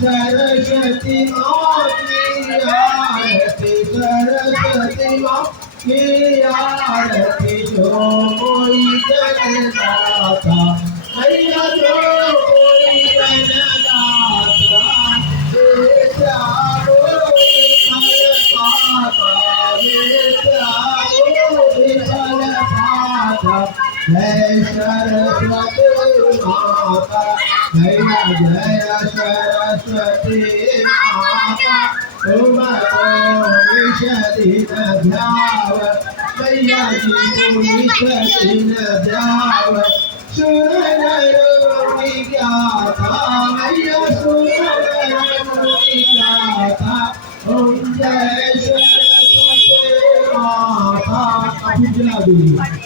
सरस्वती माँ की आरती सरस्वती माँ की आरती जो कोई जगदाता मैया जो कोई जगदाता विद्याओ विफल पाता जय सरस्वती माता जय जय सरस्वती माता तुम निषदिन ध्याव मैया जी निषदिन ध्याव सुर मुनि ज्ञाता मैया सुर मुनि ज्ञाता ओम जय सरस्वती माता।